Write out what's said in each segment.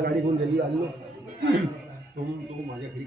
गाडी घेऊन गेली आलो तो माझ्या घरी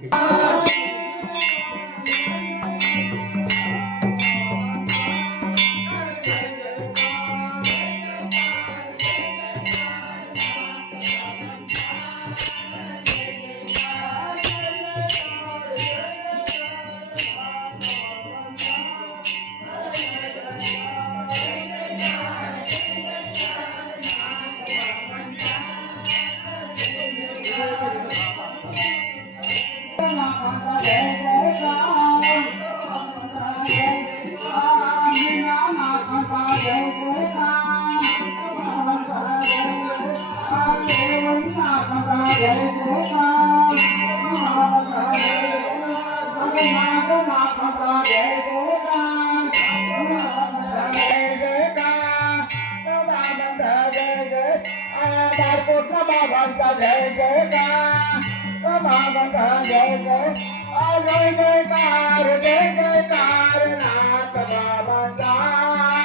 जय जयकार नाथ बाबांचा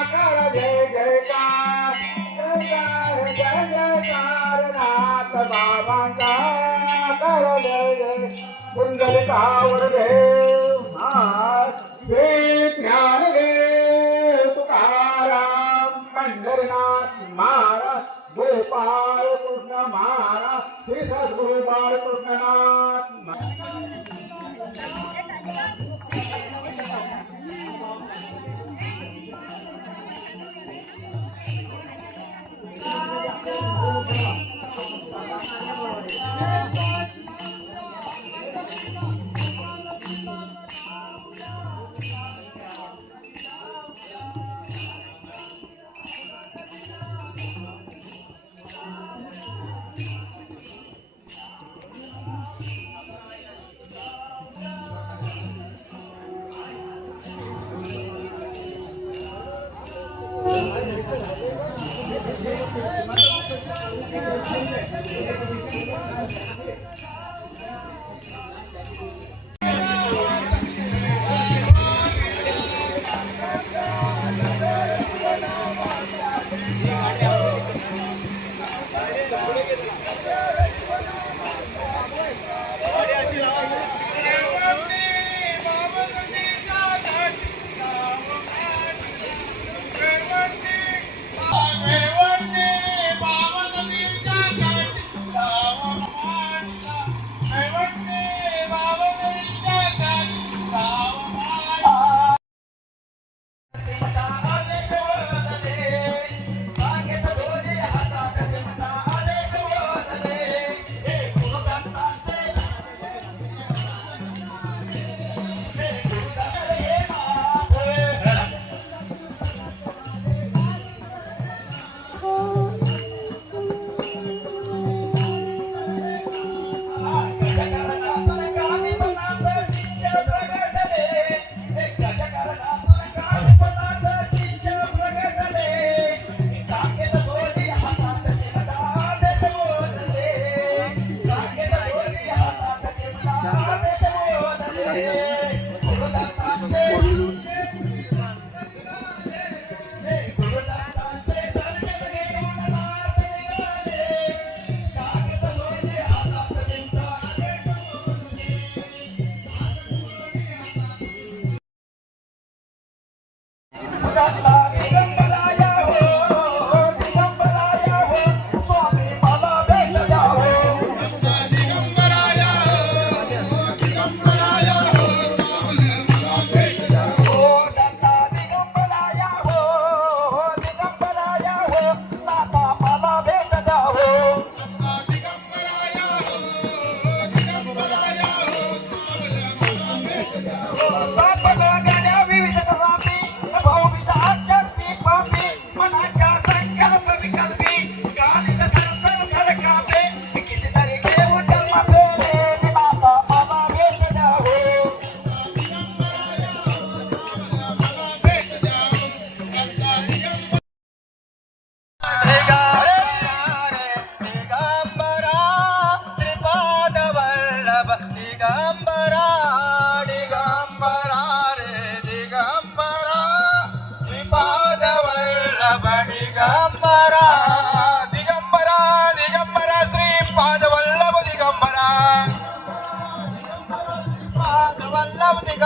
कर जय जयकार जय जयकार नाथ बाबांचा कर जय जय कुंडलिकावर देव हे ज्ञानदेव तुकाराम पंढरीनाथ महाराज गोपाळ कृष्ण महाराज श्री सद्गुरु बाळकृष्णनाथ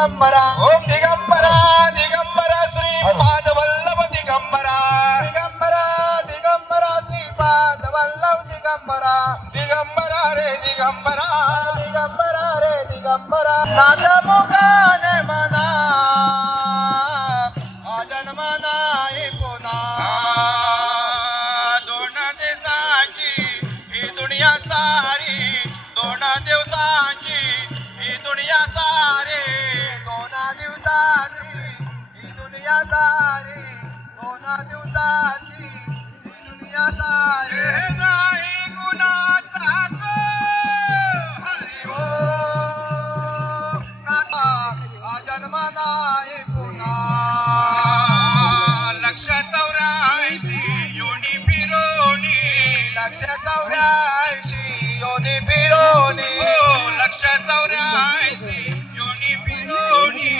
दिगंबरा ओम दिगंबरा दिगंबरा श्रीपाद वल्लभ दिगंबरा दिगंबरा दिगंबरा श्रीपाद वल्लभ दिगंबरा दिगंबरा रे दिगंबरा दिगंबरा रे दिगंबरा नाथ मुखाने मना अजन्मना पुन्हा दोन दिवसांची ही दुनिया सारी दोन दिवसांची ही दुनिया सारी 2 दिवसाची ही दुनिया सारी 2 दिवसाची ही दुनिया सारी हे नाही गुणाचा तो हरी हो नाथा अजन्मना पुन्हा लक्ष 84 योनी फिरोनी 184 योनी फिरोनी लक्ष 84 योनी फिरोनी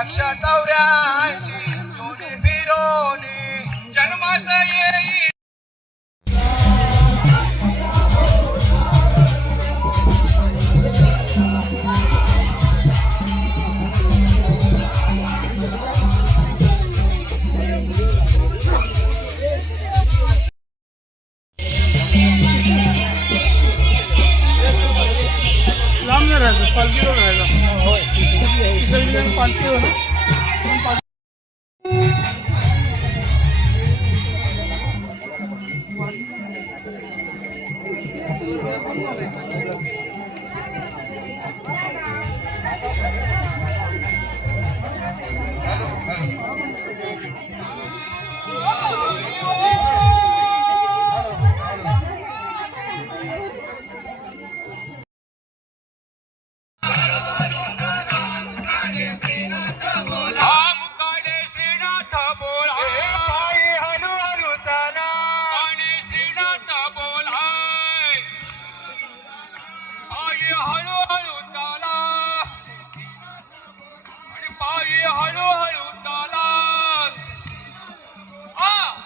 184 योनी फिरोनी जन्मास येई लांब नाही राहायचं पालखीवर राहायचं इकडे पालखीवर ना मुकाडे श्रीनाथ बोला पायी हलू हलू चाला आणि श्रीनाथ बोला पायी हळूहळू चाला आणि पायी हळूहळू चाला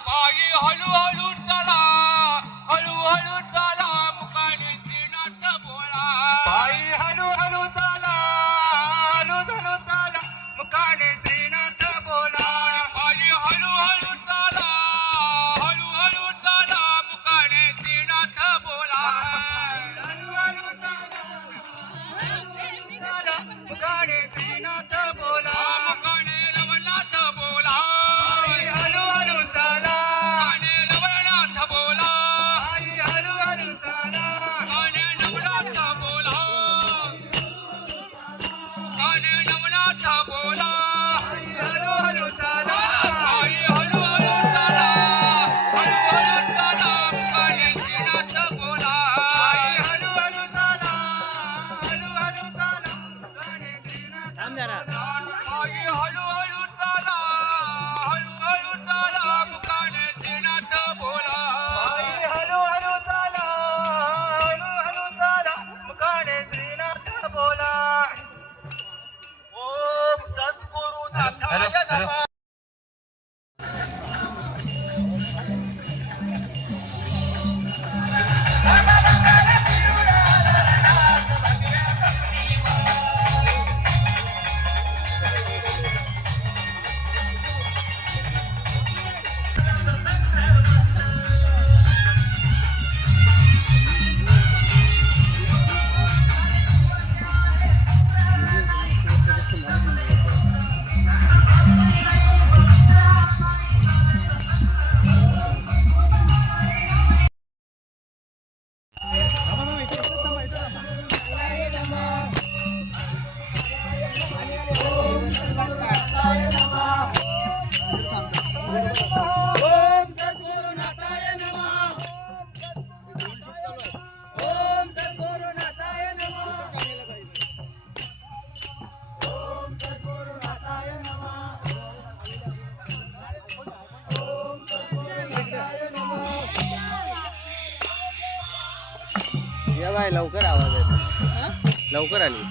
पायी हळूहळू चाला हळूहळू चाला मुकाडे श्रीनाथ बोला पायी हलू हलू चाला हलू हलू चाला मुकाने श्रीनाथ बोला पायी हळूहळू चाला हळूहळू चाला मुकाडे श्रीनाथ बोला हलू हलू चाला मुकाने श्रीनाथ बोला मुकाडे रवनाथ बोला पायी हलू हलू चाला मुकाडे रवनाथ बोला पायी हलू हलू चाला मुकाडे रवनाथ बोला मुकाडे रवनाथ बोला पायी हलू हलू चाला पायी हळूहळू चाला हळूहळू चाला मुकाडे श्रीनाथ बोला पायी हलू हलू चाला हलू हलू चाला मुकाने श्रीनाथ पायी हळूहळू चाला हळूहळू चाला मुकाडे श्रीनाथ बोला पायी हलू हलू चाला हलू हलू चाला मुकाने श्रीनाथ बोला ओम सद्गुरु नाथाय नमः या बाय लवकर आवाज येतो लवकर आली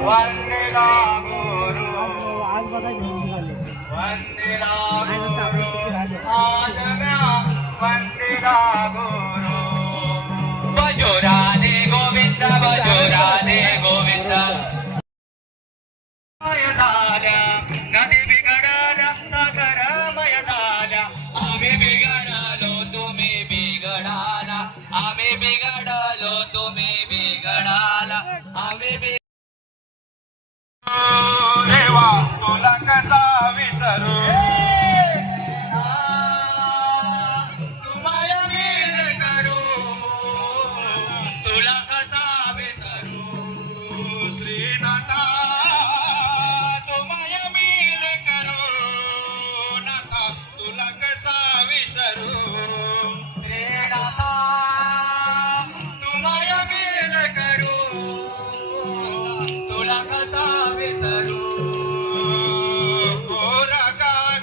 वंदिला गुरु आज बघायचं निघाले वंदिला गुरु आजम्या वंदिला गुरु भजो राधे गोविंद भजो राधे गोविंद झाल्या नदी बिघडल्या सागरमय झाल्या आम्ही बिघडलो तुम्ही बिघडाला आम्ही बिघडलो तुम्ही बिघडाला आम्ही देवा तुला कसा विसरू तुम्हाला वीर करू तुला कसा विसरू श्रीनाथा तुम्हाला वीर करू नाथा तुला कसा विसरू श्रीनाथा तुम्हाला वीर करू तुला कथा विसरू कोरा काय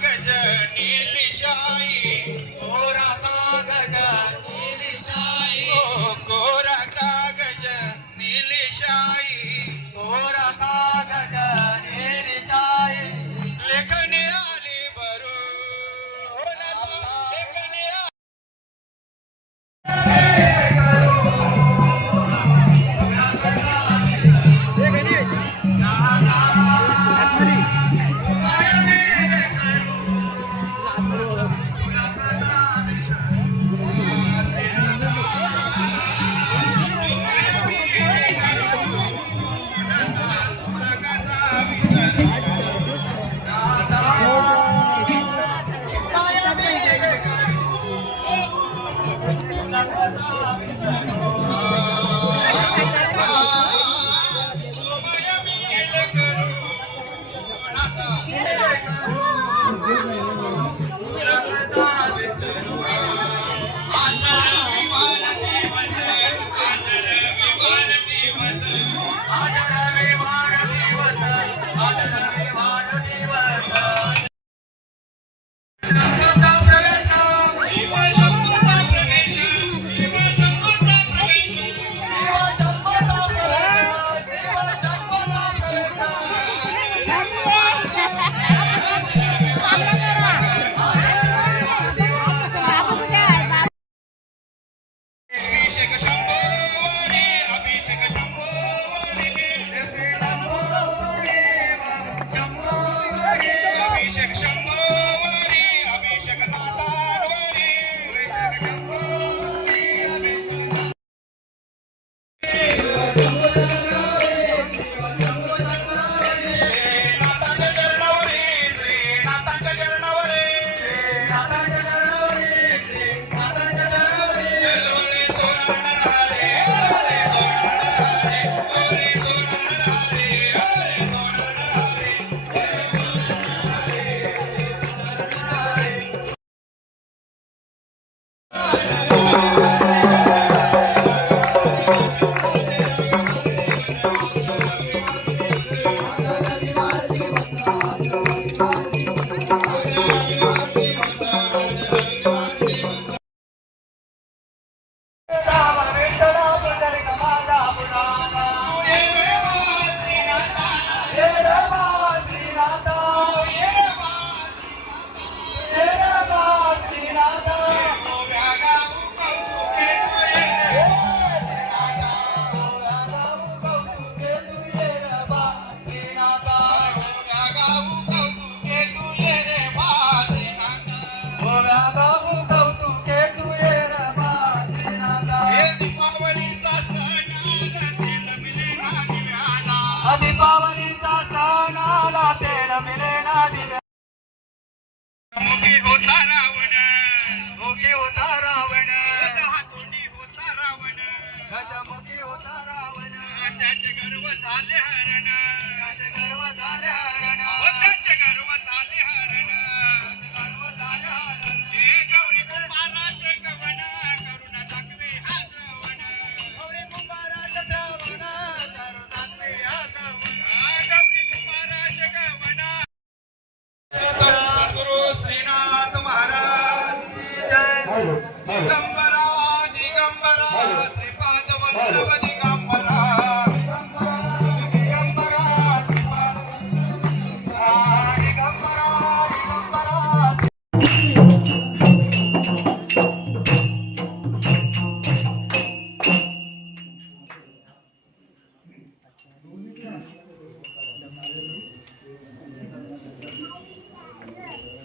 दिगंबरा दिगंबरा श्रीपाद वल्लभ दिगंबरा दिगंबरा दिगंबरा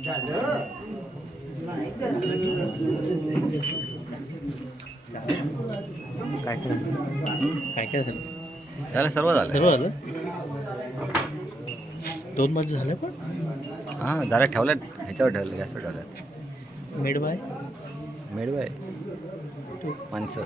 झालं नाही झालं काय केलं काय काय झालं झालं सर्व झालं सर्व झालं 2 माझं झालं पण हां जरा ठेवलं ह्याच्यावर ठेवलं गॅसवर ठेवलं मेड बाय मेडवाय माणसं